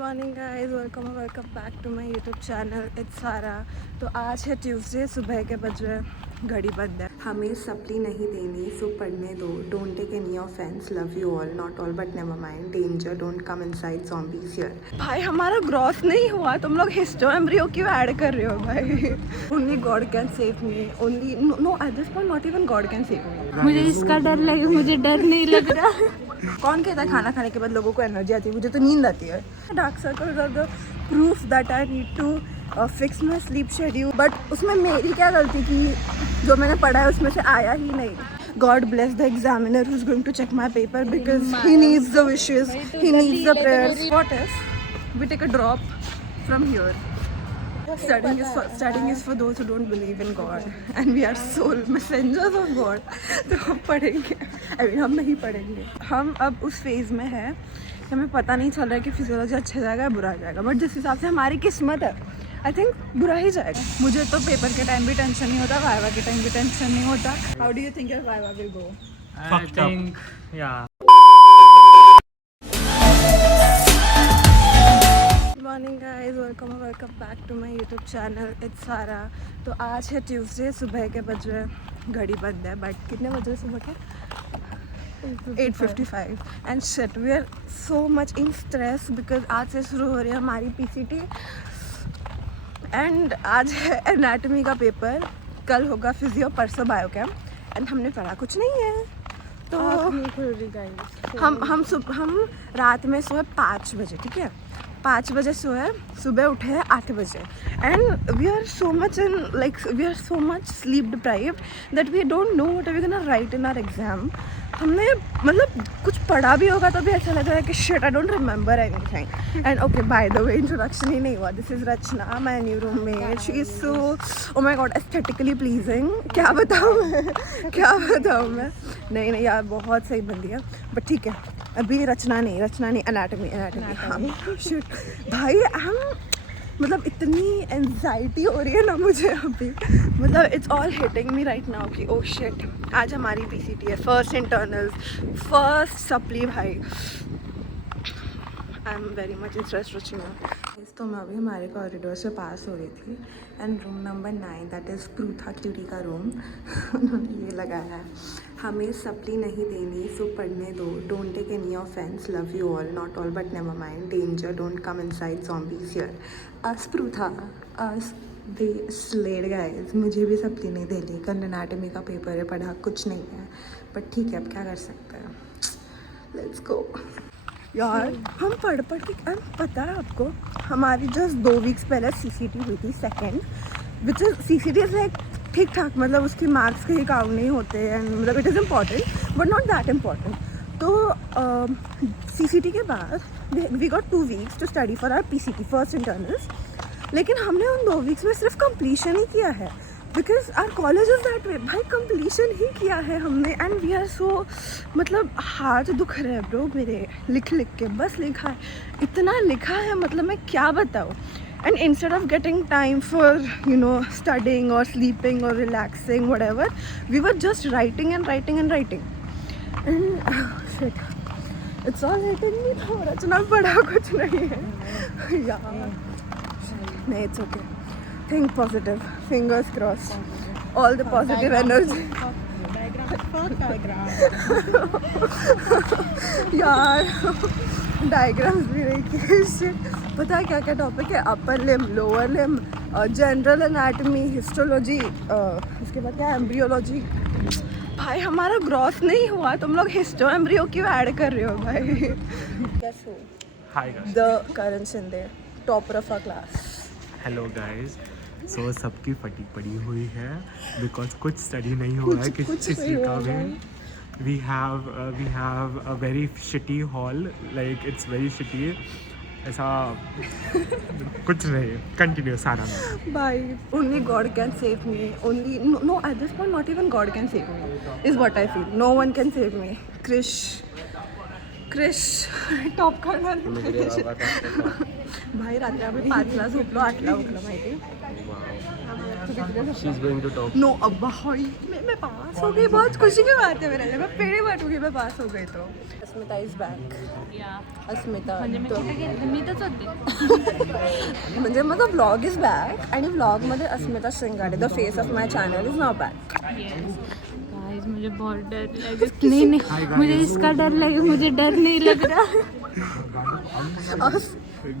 Morning guys, welcome back to my YouTube channel. It's Sara. तो आज है ट्यूसडे, सुबह के बज रहे, घड़ी बंद है। हमें सप्ली नहीं देनी, सो पढ़ने दो। Don't take any offence, love you all, not all but never mind, danger, don't come inside, zombies here. भाई हमारा ग्रॉस नहीं हुआ, तुम लोग हिस्टो एम्ब्रियो क्यों ऐड कर रहे हो भाई? Only God can save me, only no at this point not even God can save me. मुझे इसका डर लगे, मुझे डर नहीं लग रहा। कौन कहता है खाना खाने के बाद लोगों को एनर्जी आती है? मुझे तो नींद आती है। Dark circles are the proof that I need to fix my sleep schedule. But उसमें मेरी क्या गलती थी? जो मैंने पढ़ा है उसमें से आया ही नहीं। God bless the examiner who's going to check my paper because he needs the wishes, he needs the prayers. What if we take a drop from here? Studying is for those who don't believe in God, and we are soul messengers of God. तो हम पढ़ेंगे, हम नहीं पढ़ेंगे। हम अब उस phase में है कि हमें पता नहीं चल रहा है कि फिजियोलॉजी अच्छा जाएगा या बुरा जाएगा। बट जिस हिसाब से हमारी किस्मत है, आई थिंक बुरा ही जाएगा। मुझे तो पेपर के टाइम भी टेंशन नहीं होता, वाइवा के टाइम भी टेंशन नहीं होता। How do you think your viva will go? I think, yeah. Morning guys, welcome back to my YouTube channel. It's Sara. तो आज है ट्यूसडे, सुबह के बज रहे, घड़ी बंद है। बट कितने बजे सुबह के? 8:55 and shit, we are so much in stress because आज से शुरू हो रही है हमारी पीसीटी एंड आज है एनाटॉमी का पेपर, कल होगा फिजियो, परसों बायोकेम। एंड हमने पढ़ा कुछ नहीं है। तो हम रात में सोए 5 बजे, ठीक है? 5 बजे सोए, सुबह उठे 8 बजे। And we are so much in we are so much sleep deprived that we don't know what are we gonna write in our exam. हमने मतलब कुछ पढ़ा भी होगा तो भी ऐसा लग रहा है कि shit I don't remember anything. And okay, by the way, introduction ही नहीं हुआ। This is Rachna, my new roommate. She is so, oh my God, aesthetically pleasing. क्या बताऊँ मैं? नहीं यार, बहुत सही बंदी है। बट ठीक है, अभी रचना नहीं, एनाटॉमी। हाँ शिट भाई, हम मतलब इतनी एंजाइटी हो रही है ना मुझे अभी, मतलब it's all hitting me right now कि ओह शिट, आज हमारी पीसीटी है, फर्स्ट इंटरनल्स, फर्स्ट सप्ली भाई। I am very much interest Rachna. तो मैं अभी हमारे कॉरिडोर से पास हो रही थी and room number 9, that is Prutha cutie का रूम, उन्होंने ये लगाया है, हमें सप्ली नहीं देनी, सो पढ़ने दो। Don't take any offence, love you all, not all but never mind, danger, don't come inside, zombies here. Us Prutha, us they slayed guys. मुझे भी सप्ली नहीं दे ली, कल एनाटॉमी का पेपर है, पढ़ा कुछ नहीं है। बट ठीक है, अब क्या कर सकते हैं, लेट्स गो। यार हम पढ़ के, पता है आपको, हमारी जस्ट 2 वीक्स पहले सीसीटी हुई थी, second, which is CCT is like ठीक ठाक, मतलब उसके मार्क्स के ही काउंट नहीं होते हैं, मतलब it is important but not that important. तो सीसीटी के बाद we got 2 weeks to study for our PCT, first internals. लेकिन हमने उन 2 वीक्स में सिर्फ कंप्लीशन ही किया है, because our college is that way. भाई कंप्लीशन ही किया है हमने एंड वी आर सो, मतलब हाथ दुख रहे हैं ब्रो मेरे लिख के, बस लिखा है, इतना लिखा है, मतलब मैं क्या बताऊँ। And instead of getting time for, you know, studying or sleeping or relaxing, whatever, we were just writing. And shit, it's all hitting me now. रचना पढ़ा कुछ नहीं है यार। नहीं, it's okay. Think positive. Fingers crossed. All the positive energy. यार diagrams भी नहीं किए। पता है क्या क्या टॉपिक है? Upper limb, lower limb, general anatomy, histology, उसके बाद क्या, एम्ब्रियोलॉजी। भाई हमारा ग्रॉस नहीं हुआ, तुम लोग हिस्टो एम्ब्रियो क्यों ऐड कर रहे हो भाई? Guess who? Hi guys. The Karan Shinde, topper of our class. Hello guys. So सबकी फटी पड़ी हुई है because कुछ स्टडी नहीं हो रहा है किसी का भी। We have a very shitty hall, like it's very shitty. ऐसा कुछ नहीं, कंटिन्यू सारा में। भाई only God can save me, only no at this point not even God can save me is what I feel. No one can save me. Krish top करणार भाई, रात्री आम्ही 5ला झोपलो, 8ला उठलो माहिती। She's going to top. No अब भाई मैं पास हो गई, बहुत खुशी की बात है मेरे लिए, मैं पेड़े बांटूंगी, मैं पास हो गई तो। अस्मिता इज बॅक. या अस्मिता म्हणजे मी कुठे गेले मी तरच होते. म्हणजे माझा व्लॉग इज बॅक आणि व्लॉगमध्ये Asmita Shringare the face of my channel is now back. Guys मुझे बहुत डर लगे. नहीं नहीं मुझे इसका डर लगे, मुझे डर नहीं लग रहा.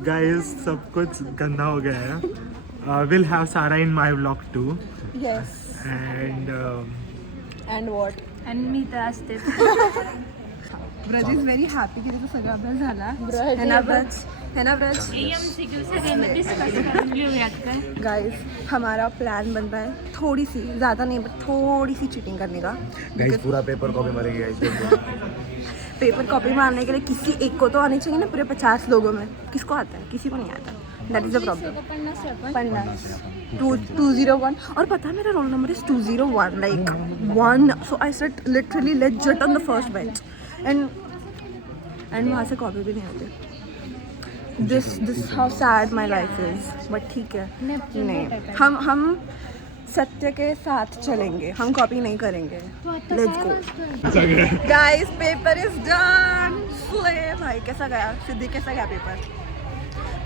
गाइस सब कुछ गंदा हो गया है. Will have Sara in my vlog too. Yes. And what. आणि मी तर असते. ब्रज इज व्हेरी हॅपी की त्याचा सगळा अभ्यास झाला. है ना ब्रज. MCQ सगळ्यांना डिस्कस करून घेऊयात काय. गाइस हमारा प्लान बन रहा है थोड़ी सी, ज़्यादा नहीं बट थोड़ी सी चीटिंग करने का. गाइस पूरा पेपर कॉपी मारेंगे गाइस. पेपर कॉपी मारने के लिए किसी एक को तो आनी चाहिए ना पूरे 50 लोगों में. किसको आता है? किसी को नहीं आता. That is the problem. 50 201. और पता है मेरा roll number is 201 like 1. So I set literally legit on the first bench and वहाँ से कॉपी भी नहीं होती. This how sad my life is. But ठीक है. नहीं हम सत्य के साथ चलेंगे. हम कॉपी नहीं करेंगे. Let's go guys. Paper is done. भाई कैसा गया सिद्धि? कैसा गया पेपर?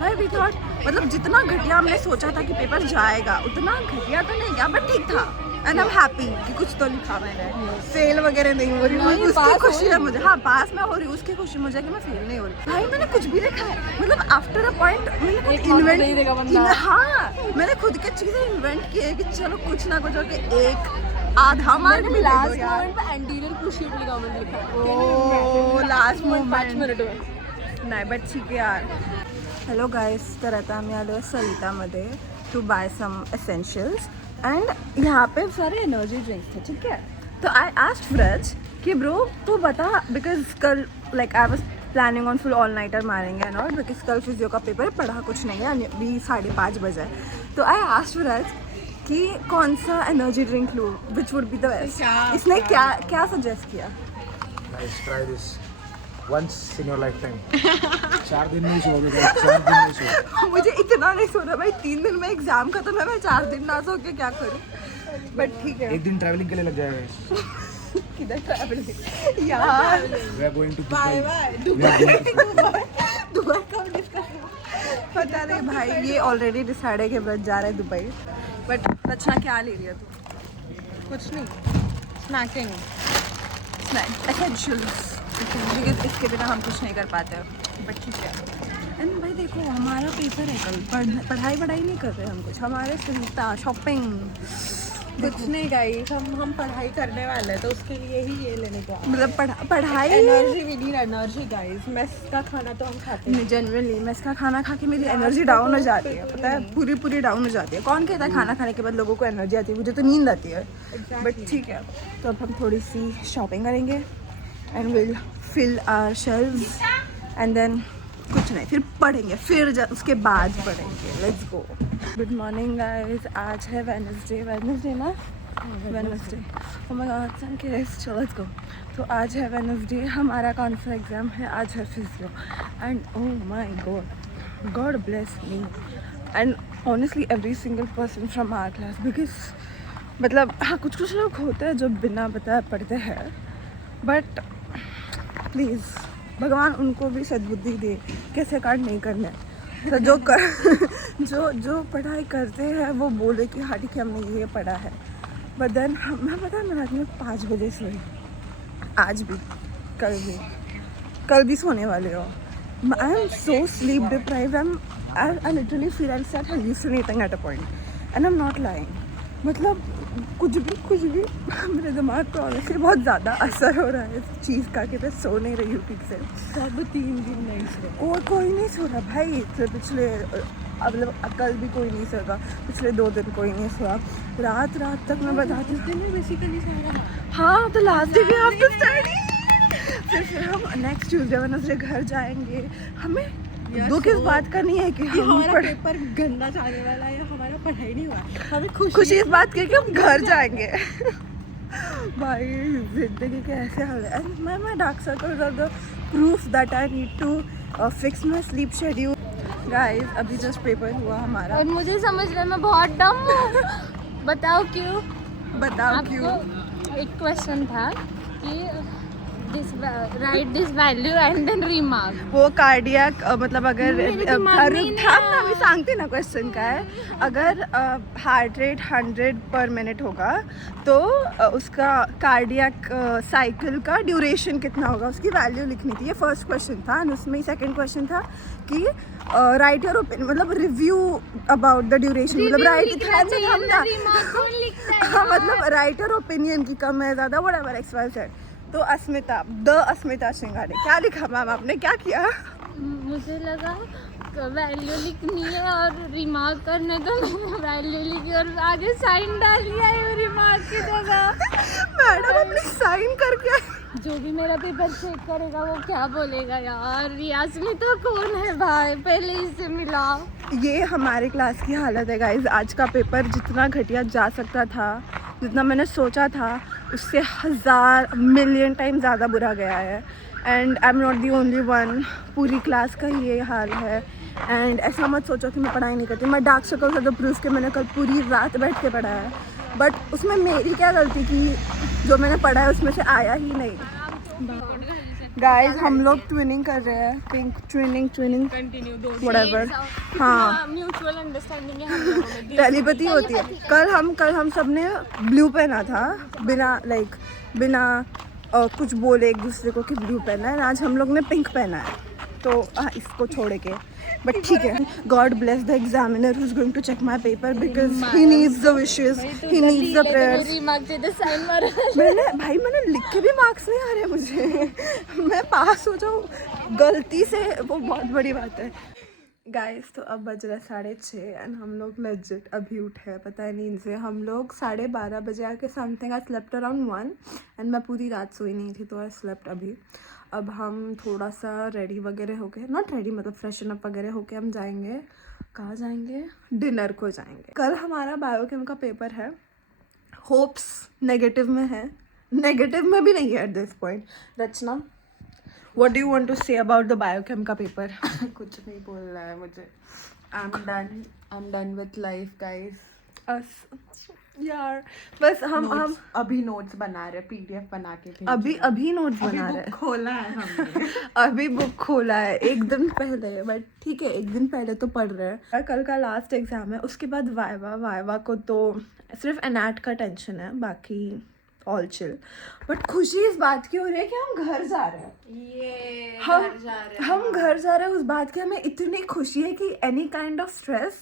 भाई वी थॉट मतलब जितना घटिया हमने सोचा था कि पेपर जाएगा उतना घटिया तो नहीं गया बट ठीक था. एंड आई एम हैप्पी कि कुछ तो लिखा मैंने. फेल वगैरह नहीं हो रही हूँ. उसकी खुशी है मुझे. हाँ पास में हो रही हूँ उसकी खुशी मुझे कि मैं फेल नहीं हो रही. भाई मैंने कुछ भी लिखा है मतलब आफ्टर अ पॉइंट मैंने कुछ इन्वेंट. हाँ मैंने खुद के चीज़ें इन्वेंट की है कि चलो कुछ ना कुछ हो कि एक आधा मार्क भी लास्ट मोमेंट पे एंटीरियर क्रूशिएट लिखा. ओ लास्ट मोमेंट 5 मिनिट नाही बट ठीक आहे यार. Hello guys. तर आता आम्ही आलो सरितामध्ये to buy some essentials and यहाँ पे सारे एनर्जी ड्रिंक्स थे. ठीक है. तो आई आस्क्ड व्रज कि ब्रो तू बता बिकॉज कल like I was planning on full all nighter मारेंगे एंड ऑल बिकॉज कल फिजियो का पेपर पढ़ा कुछ नहीं है. अभी 5:30 बजे. तो आई आस्क्ड व्रज कि कौन सा एनर्जी ड्रिंक लूँ which would be the best. इसने क्या सजेस्ट किया? Guys try this once in your lifetime. 4 दिन नहीं सोओगे गाइस. 4 दिन नहीं सोओगे. मुझे इतना नहीं सोना भाई. 3 दिन में एग्जाम खत्म है. मैं 4 दिन ना सो के क्या करूँ. बट ठीक है. 1 दिन ट्रैवलिंग के लिए लग जाएगा. किधर ट्रैवलिंग यार. We are going to bye bye. Dubai कब डिस्कस. पता नहीं भाई. ये ऑलरेडी डिसाइड है कि व्रत जा रहा है दुबई. बट रचना क्या ले रही है तू? कुछ नहीं. स्नैकिंग. एसेंशियल्स. इसके बिना हम कुछ नहीं कर पाते. बट ठीक है. एंड भाई देखो हमारा पेपर है कल. पढ़ाई नहीं कर रहे हम कुछ. हमारे सुविधा शॉपिंग कुछ नहीं गाइस. हम पढ़ाई करने वाले हैं तो उसके लिए ही ये लेने का मतलब पढ़ाई. Energy we need energy guys. Mess का खाना तो हम खाते हैं. जनरली मेस का खाना खा के मेरी एनर्जी डाउन हो जाती है. पता है पूरी डाउन हो जाती है. कौन कहता है खाना खाने के बाद लोगों को एनर्जी आती है? मुझे तो नींद आती है. बट ठीक है. तो अब हम थोड़ी सी शॉपिंग करेंगे and will fill our shelves and then कुछ नहीं फिर पढ़ेंगे. फिर उसके बाद पढ़ेंगे. Let's go. Good morning guys. आज है वेडनेसडे ना. Wednesday. Oh my God. Thank you. चलो लेट्स गो. तो आज है वेडनेसडे. हमारा कौन सा एग्ज़ाम है? आज है physio. And oh my God God bless me and honestly every single person from our class because मतलब हाँ कुछ लोग होते हैं जो बिना बताए पढ़ते हैं बट प्लीज़ भगवान उनको भी सद्बुद्धि दे कैसे कांड नहीं करना है. तो जो पढ़ाई करते हैं वो बोले कि हाँ ठीक है हमने ये पढ़ा है. बट देन मैं पता है मैं रात में 5 बजे सोई. आज भी कल भी सोने वाले हो. I am so sleep deprived. I literally feel I start hallucinating at a point and I am not lying. मतलब कुछ भी मेरे दिमाग पर ऑनेस्टली बहुत ज़्यादा असर हो रहा है इस चीज़ का कि मैं सो नहीं रही हूँ ठीक से. सब 3 दिन नहीं सो. कोई नहीं सो रहा भाई. पिछले मतलब कल भी कोई नहीं सोगा. पिछले 2 दिन कोई नहीं सोया. रात तक मैं बताती हूँ बेसिकली सारा. हाँ तो लास्ट डे भी आप तो स्टडी. फिर हम नेक्स्ट ट्यूसडे वेडनेसडे घर जाएंगे. हमें दुख इस बात का नहीं है कि हमारा पेपर गंदा जाने वाला है या हमारा पढ़ाई नहीं हुआ. हमें खुशी इस बात की कि हम घर जाएंगे. भाई जिंदगी के ऐसे हाल है. मैं dark circle the proof that I need to fix my sleep schedule. Guys अभी जस्ट पेपर हुआ हमारा और मुझे समझ रहा है मैं बहुत डम हूँ. बताओ क्यों. बताओ क्यों. एक क्वेश्चन था कि write this value and then remark. वो कार्डियक मतलब अगर मेरे दिमाग में ही नहीं आया। मी सांगते ना क्वेश्चन का है, अगर हार्ट रेट 100 पर मिनट होगा तो उसका कार्डियक साइकिल का ड्यूरेशन कितना होगा, उसकी वैल्यू लिखनी थी। ये फर्स्ट क्वेश्चन था। और उसमें सेकंड क्वेश्चन था कि राइट योर ओपिनियन, मतलब रिव्यू अबाउट द ड्यूरेशन, मतलब राइट हाँ मतलब राइट योर ओपिनियन की कम है ज़्यादा व्हाटएवर एक्स वाई जेड। तो अस्मिता सिंघाड़े क्या लिखा मैम आपने, क्या किया? मुझे लगा वैल्यू लिखनी है और रिमार्क करने तो मैंने वैल्यू लिखी और आगे साइन डाल दिया है रिमार्क की जगह। मैडम अपनी साइन करके जो भी मेरा पेपर चेक करेगा वो क्या बोलेगा यार, अस्मिता कौन है भाई, पहले इससे मिला। ये हमारे क्लास की हालत है गाइज। आज का पेपर जितना घटिया जा सकता था, जितना मैंने सोचा था, उससे 1000 मिलियन टाइम ज़्यादा बुरा गया है। And I am not the only one, पूरी क्लास का ये हाल है। एंड ऐसा मत सोचो कि मैं पढ़ाई नहीं करती। मैं डार्क सर्कल का प्रूफ के मैंने कल पूरी रात बैठ के पढ़ा है, बट उसमें मेरी क्या गलती थी, जो मैंने पढ़ा है उसमें से आया ही नहीं। गाइस हम लोग ट्विनिंग कर रहे हैं, पिंक ट्विनिंग व्हाटएवर। हाँ म्यूचुअल अंडरस्टैंडिंग है हम लोगों में। टेलीपैथी होती है। कल हम सब ने ब्लू पहना था, बिना कुछ बोले एक दूसरे को कि ब्लू पहना है। आज हम लोग ने पिंक पहना है, तो इसको छोड़ के, बट ठीक है। God bless the examiner who is going to check my paper because he needs the wishes, he needs the prayers. मैंने लिख के भी मार्क्स नहीं आ रहे मुझे। मैं पास हो जाऊँ गलती से, वो बहुत बड़ी बात है। गाइस तो अब बज रहा है 6:30 एंड हम लोग लेजिट अभी उठे, पता है नींद से। हम लोग 12:30 बजे आके something I slept around 1 and मैं पूरी रात सोई नहीं थी, तो आई स्लेप्ट अभी। अब हम थोड़ा सा रेडी वगैरह हो गए, नॉट रेडी मतलब फ्रेशन अप वगैरह होके हम जाएंगे, कहाँ जाएंगे, डिनर को जाएंगे। कल हमारा बायोकेम का पेपर है, होप्स नेगेटिव में है, नेगेटिव में भी नहीं है at this point. Rachna What do you want to say about the biochem का पेपर? कुछ नहीं बोलना है मुझे। I'm done with life guys। यार बस हम अभी नोट्स बना रहे, PDF बना के अभी नोट्स बना रहे हैं। खोला है हमने। अभी बुक खोला है एक दिन पहले, बट ठीक है एक दिन पहले तो पढ़ रहे हैं। कल का लास्ट एग्जाम है, उसके बाद वाइवा को तो सिर्फ एनएट का टेंशन है, बाकी ऑल चिल। बट खुशी इस बात की हो रही है कि हम घर जा रहे हैं। हम घर जा रहे हैं, उस बात की हमें इतनी खुशी है कि any kind of stress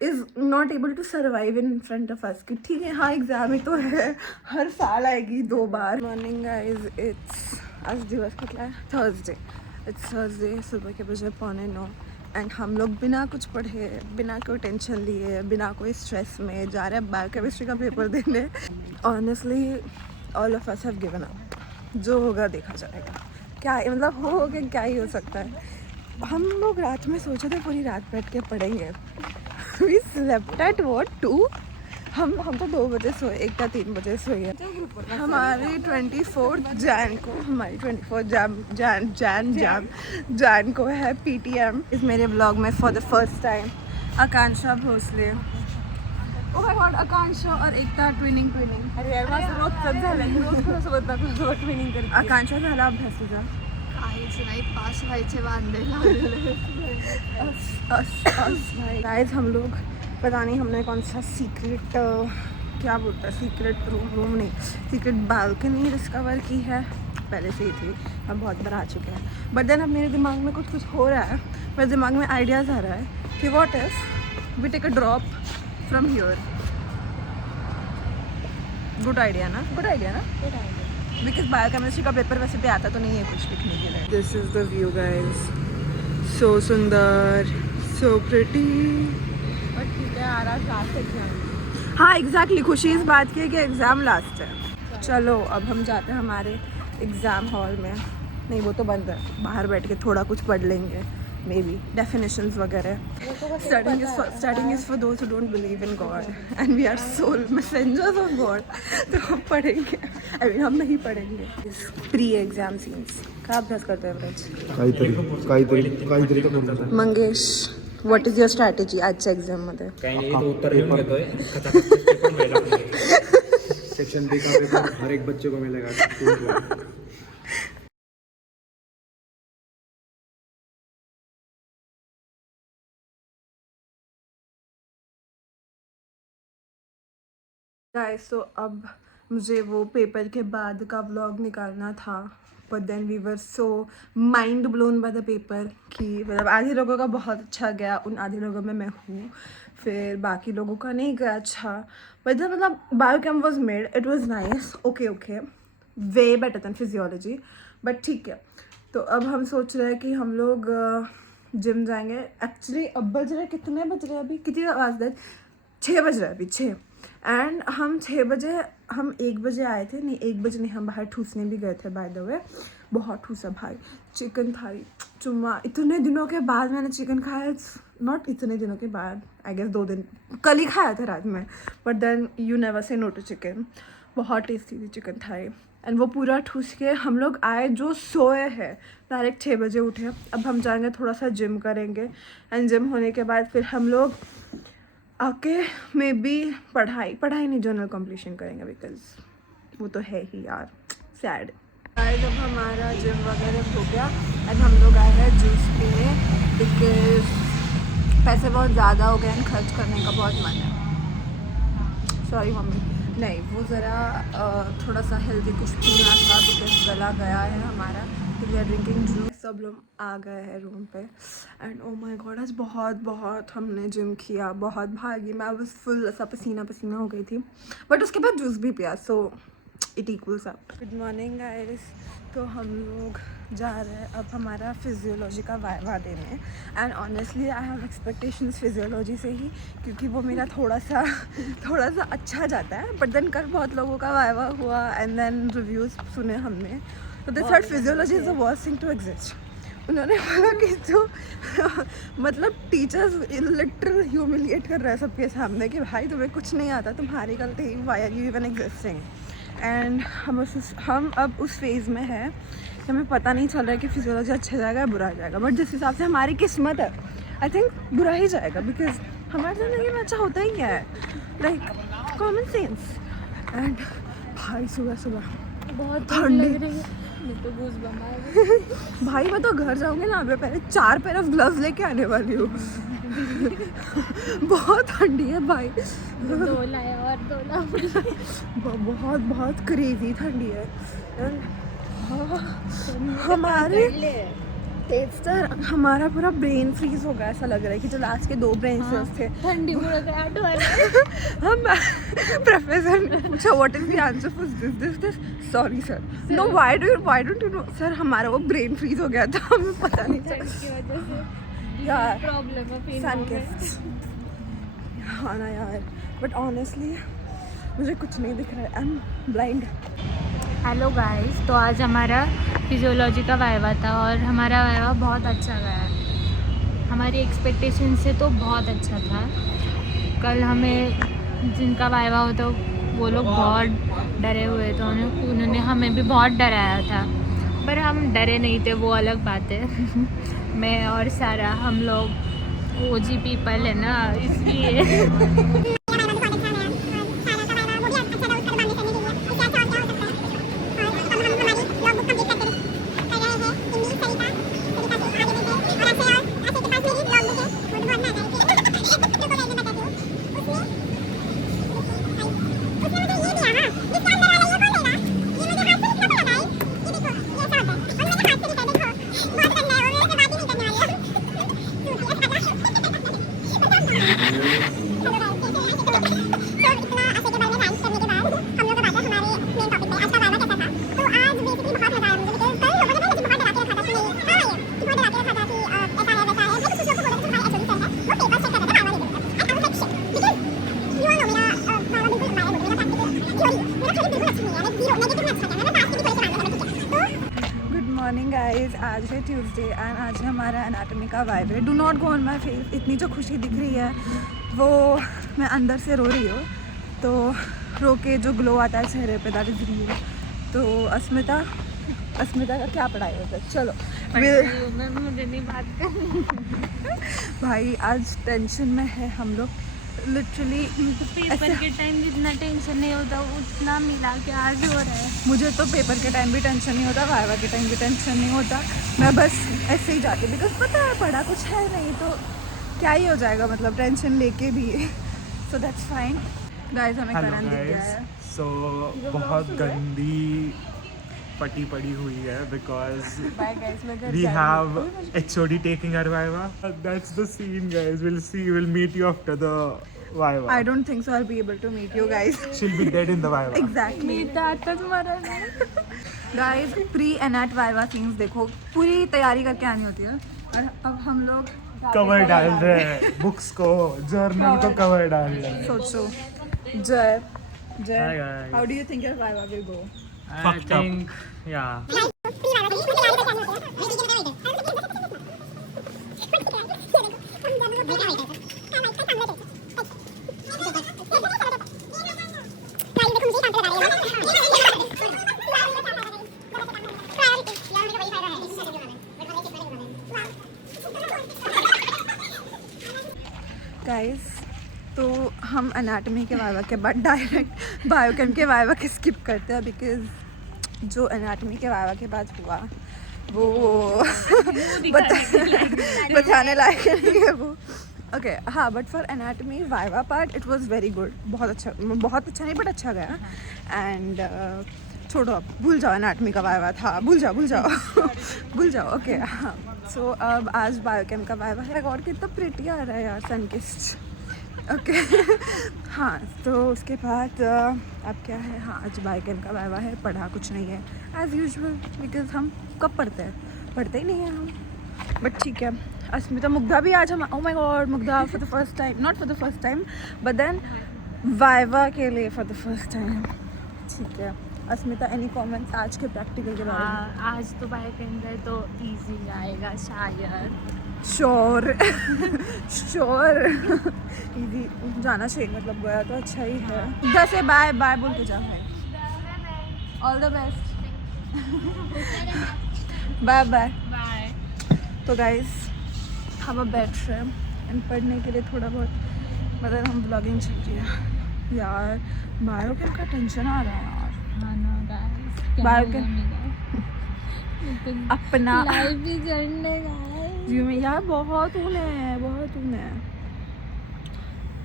is not able to survive in front of us. कि ठीक है हाँ एग्जाम ही तो है, हर साल आएगी 2 बार। मॉर्निंग गाइस, इट्स आज दिवस कितना है, थर्सडे। इट्स थर्सडे, सुबह के बजे 8:45 एंड हम लोग बिना कुछ पढ़े, बिना कोई टेंशन लिए, बिना कोई स्ट्रेस में जा रहे हैं बायोकेमिस्ट्री का पेपर देने। Honestly all of us have given up. जो होगा देखा जाएगा, क्या मतलब हो गया, क्या ही हो सकता है। हम लोग रात में सोचे थे पूरी रात बैठ के पढ़ेंगे। We slept at what 2? हम तो 2 बजे सोए, 1 या 3 बजे सोए। हमारी 24 जैन को, हमारी 24 जैन को है PTM। इस मेरे ब्लॉग में for the first time Akanksha Bhosle, oh my God, Akanksha और एकता ट्विनिंग। अरे यार माझं रोजच झालं, रोज कोणासोबत ना कोणासोबत ट्विनिंग करते। आकांक्षा झाला अभ्यास तुझा? काहीच नाही, पास व्हायचे वांदे लागले। गाइस हम लोग पता नहीं हमने कौन सा सीक्रेट क्या बोलता है, सीक्रेट रूम नहीं, सीक्रेट बालकनी डिस्कवर की है। पहले से ही थी, हम बहुत बार आ चुके हैं। बट देन अब मेरे दिमाग में कुछ हो रहा है, मेरे दिमाग में आइडियाज़ आ रहा है कि what if we take a drop from here. Good idea ना? बिकॉज बायोकेमिस्ट्री का पेपर वैसे भी आता तो नहीं है कुछ लिखने के लिए। This is the view guys, so सुंदर, सो प्रिटी। बट ठीक है, आ रहा लास्ट एग्जाम। हाँ एग्जैक्टली, खुशी इस बात की है कि एग्ज़ाम लास्ट है। चलो अब हम जाते हैं हमारे एग्ज़ाम हॉल में। नहीं वो तो बंद है, बाहर बैठ के थोड़ा कुछ पढ़ लेंगे, मे बी डेफिनेशंस वगैरह। Studying is for those who don't believe in God and we are sole messengers of God. तो हम पढ़ेंगे, आई मीन हम नहीं पढ़ेंगे। प्री एग्जाम सीन्स का अभ्यास करते हैं ब्रज? काहीतरी तर बोलतात। Mangesh, what is your strategy आजच्या एक्झाममध्ये? काही नाही, तो उत्तर लिहून घेतोय, पेपर मिळाला। सेक्शन बी का पेपर हर एक बच्चे को मिलेगा। गाइस तो अब मुझे वो पेपर के बाद का व्लॉग निकालना था, but then we were so mind blown by the paper कि मतलब आधे लोगों का बहुत अच्छा गया, उन आधे लोगों में मैं हूँ, फिर बाकी लोगों का नहीं गया अच्छा, बट मतलब biochem was made, it was nice, okay way better than physiology, but ठीक है। तो अब हम सोच रहे हैं कि हम लोग जिम जाएंगे। एक्चुअली अब बज रहे कितने बज रहे हैं अभी, कितनी आवाज़ दे, 6 बज रहे हैं अभी 6, एंड हम 6 बजे, हम 1 बजे आए थे, नहीं 1 बजे नहीं, हम बाहर ठूसने भी गए थे बाय द वे, बहुत ठूसा भाई, चिकन थाली चुम्मा, इतने दिनों के बाद मैंने चिकन खाया, नॉट इतने दिनों के बाद, आई गेस 2 दिन, कल ही खाया था रात में, but then you never say no to chicken, बहुत टेस्टी थी चिकन थाली। एंड वो पूरा ठूस के हम लोग आए, जो सोए हैं डायरेक्ट 6 बजे उठे। अब हम जाएंगे थोड़ा सा जिम करेंगे, एंड जिम होने के बाद फिर हम लोग आके मे बी पढ़ाई नहीं जर्नल कंप्लीशन करेंगे, बिकॉज वो तो है ही यार, सैड। जब हमारा जिम वगैरह हो गया एंड हम लोग आए हैं जूस पीने, बिकॉज पैसे बहुत ज़्यादा हो गए एंड खर्च करने का बहुत मन है। सॉरी मम्मी, नहीं वो ज़रा थोड़ा सा हेल्दी कुछ पीना था, बिकॉज गला गया है हमारा, तो वी आर ड्रिंकिंग जूस। सब लोग आ गए हैं रूम पे एंड ओ माय गॉड आज बहुत हमने जिम किया, बहुत भागी, मैं बस फुल ऐसा पसीना हो गई थी, बट उसके बाद जूस भी पिया, so it equals up. Good morning guys, तो हम लोग जा रहे हैं अब हमारा फिजियोलॉजी का वाइवा देने, and honestly I have expectations physiology से ही, क्योंकि वो मेरा थोड़ा सा अच्छा जाता है, बट देन कल बहुत लोगों का वाइवा हुआ एंड देन रिव्यूज़ सुने हमने, तो this thought physiology is the worst thing to exist. उन्होंने बोला कि तो मतलब टीचर्स लिटरल ह्यूमिलिएट कर रहे हैं सबके सामने कि भाई तुम्हें कुछ नहीं आता, तुम्हारी गलती, why are you even existing. And हम अब उस फेज़ में है कि हमें पता नहीं चल रहा है कि फिजियोलॉजी अच्छा जाएगा या बुरा जाएगा, बट जिस हिसाब से हमारी किस्मत है आई थिंक बुरा ही जाएगा, बिकॉज हमारी ज़िंदगी में अच्छा होता ही क्या है, लाइक कॉमन सेंस। एंड भाई सुबह बहुत ठंडी लग रही है, मेरे को गूज़बम्प आ रहे भाई मैं तो घर जाऊँगी ना, मैं पहले 4 पेयर ऑफ ग्लव्स लेके आने वाली हूँ। बहुत ठंडी है भाई, हैं। 2 लाया और 2 ला बहुत क्रेजी ठंडी है। हमारे टेस्टर, हमारा पूरा ब्रेन फ्रीज हो गया, ऐसा लग रहा है कि जो लास्ट के 2 ब्रेन सेल्स थे ठंडी बुराट हो रही है। हम प्रोफेसर ने पूछा what is the answer for this, sorry sir, know why don't you know sir, हमारा वो ब्रेन फ्रीज हो गया था, हमें पता नहीं ठंड चला की वजह से यार, प्रॉब्लम है फिर सन के हाँ ना यार, बट ऑनेस्टली मुझे कुछ नहीं दिख रहा है, I am blind. Hello guys, तो आज हमारा फिजियोलॉजी का वाइवा था और हमारा वाइवा बहुत अच्छा गया, हमारी एक्सपेक्टेशन से तो बहुत अच्छा था। कल हमें जिनका वाइवा होता वो लोग बहुत डरे हुए थे, उन्होंने हमें भी बहुत डराया था, पर हम डरे नहीं थे, वो अलग बात है। मैं और सारा हम लोग ओजी पीपल है ना, इसलिए मॉर्निंग गाइज, आज है ट्यूसडे एंड आज है हमारा एनाटॉमी का viva. Do not go on my face, इतनी जो खुशी दिख रही है वो मैं अंदर से रो रही हूँ, तो रो के जो ग्लो आता है चेहरे पे, दैट इज़ रियल। तो अस्मिता का क्या पढ़ाई होता है, चलो मुझे नहीं बात करनी। भाई आज टेंशन में है हम लोग, लिटरली पेपर के टाइम जितना टेंशन नहीं होता उतना मिला के आज हो रहा है। मुझे तो पेपर के टाइम भी टेंशन नहीं होता, वाइवा के टाइम भी टेंशन नहीं होता, मैं बस ऐसे ही जाती, बिकॉज पता है पढ़ा कुछ है नहीं तो क्या ही हो जाएगा, मतलब टेंशन लेके भी, सो दैट्स फाइन। गाइस हमें हेलो करण दिख गया गाइस, है। सो बहुत गंदी पटी पड़ी हुई है बिकॉज बाय गाइस, मैं घर we जा रही have हूँ। HOD taking our Viva. That's the scene, guys. We'll meet you after the Viva. I don't think so I'll be able to meet you guys. She'll be dead in the Viva. Exactly. Guys pre anat viva scenes देखो, पूरी तैयारी करके आनी होती है और अब हम लोग कवर डाल रहे हैं बुक्स को, जर्नल को कवर डाल रहे हैं. सोचो जय Hi जय, guys. How do you think your viva will go? I think, yeah. Guys तो हम एनाटॉमी के वाइवा के बाद डायरेक्ट बायोकेम के वाइवा के स्किप करते हैं बिकॉज जो एनाटॉमी के वाइवा के बाद हुआ वो बताने लायक नहीं है वो. ओके हाँ, but for anatomy viva part it was very good. बहुत अच्छा नहीं बट अच्छा गया. एंड छोड़ो, अब भूल जाओ एनाटॉमी का वाइवा था, भूल जाओ भूल जाओ. ओके हाँ, सो अब आज बायोकेम का वाइवा है और कितना प्रिटी आ रहा है यार, सनकिस्ट. ओके हाँ, तो उसके बाद अब क्या है, हाँ आज बायोकेम का वाइवा है. पढ़ा कुछ नहीं है एज़ यूजुअल बिकॉज हम कब पढ़ते ही नहीं हैं हम. बट ठीक है, अस्मिता मुग्धा भी आज हम, oh my God Mugdha for the first time, not for the first time but then viva के लिए फॉर द फर्स्ट टाइम. ठीक है अस्मिता, एनी कमेंट्स आज के प्रैक्टिकल के बारे में? आज तो बायोकेम है तो इजी जाएगा शायद. श्योर इजी जाना चाहिए, मतलब गया तो अच्छा ही है. इधर से बाय बाय बोल के जा भाई. All the best. Bye bye. Bye. तो गाइस हम अब बैठ रहे हैं एंड पढ़ने के लिए थोड़ा बहुत, मतलब हम ब्लॉगिंग चल रही है यार. बायोकेम का टेंशन आ रहा है यार. हाँ ना गाइस, बायोकेम अपना लाइफ भी जर्नी गाइस. व्यू में यार बहुत ऊन है.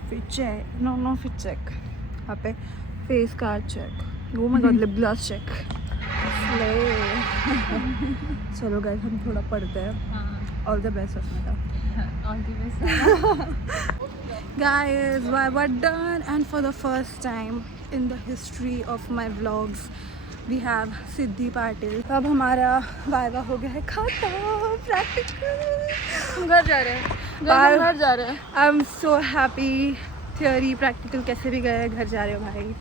फिर चेक, नो फिर चेक, यहाँ पे फेस कार्ड चेक, वो मैं गॉड लिप ग्लॉस चेक. चलो गाइस हम थोड़ा पढ़ते हैं. All the best Asmita. All the best. Guys, Viva done, and for the first time in the history of my vlogs we have सिद्धि पाटिल. अब हमारा viva हो गया है खत्म. प्रैक्टिकल घर जा रहे हैं. आई am so happy. Theory practical कैसे भी गए, घर जा रहे हो भाई.